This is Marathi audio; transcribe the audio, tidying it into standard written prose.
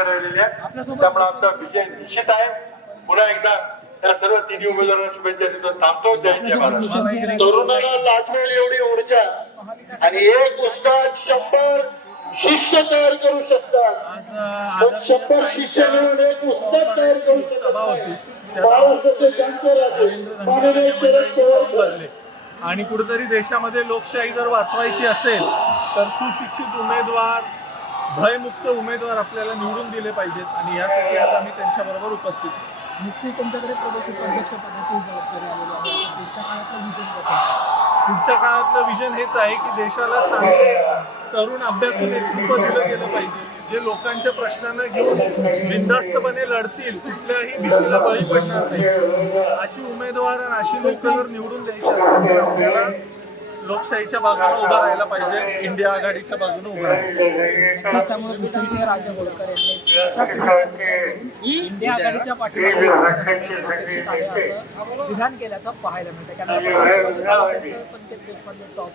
उभे राहिलेले आहेत. त्यामुळे आमचा विजय निश्चित आहे. पुन्हा एकदा त्या सर्व तिन्ही उमेदवारांना शुभेच्छा देतो. थांबतो. जय जय महाराज. तरुणांना लाजवेल एवढी ऊर्जा आणि एक उस्ताद 100 शिष्य तयार करू शकतात. पण 100 शिष्य मिळून एक उस्ताद तयार करू शकतात. महाराष्ट्राचे क्रांती राजे माननीय शरद पवार आणि कुठेतरी देशामध्ये लोकशाही जर वाचवायची असेल तर सुशिक्षित उमेदवार, भयमुक्त उमेदवार आपल्याला निवडून दिले पाहिजेत आणि यासाठी आज आम्ही त्यांच्याबरोबर उपस्थित आहोत. नुकतीच तुमच्याकडे प्रदेश उपाध्यक्ष पदाची जबाबदारी आलेली आहे. पुढच्या काळातलं विजन कसं? पुढच्या काळातलं विजन हेच आहे की देशाला चांगले तरुण अभ्यासू नेतृत्व दिलं गेलं पाहिजे, जे लोकांच्या प्रश्नांना घेऊन बिनधास्तपणे लढतील, कुठल्याही भीतीला बळी पडणार नाही. अशी उमेदवार आणि अशी लोक जर निवडून द्यायची असतील तर आपल्याला लोकशाहीच्या बाजूने उभं राहायला पाहिजे, इंडिया आघाडीच्या बाजूने उभं राहायला. त्यामुळे भूषणसिंह राजे होळकर यांनी इंडिया आघाडीच्या पाठीमागे असं विधान केल्याचं पाहायला मिळतं. कारण संकेत देशपांडे टॉप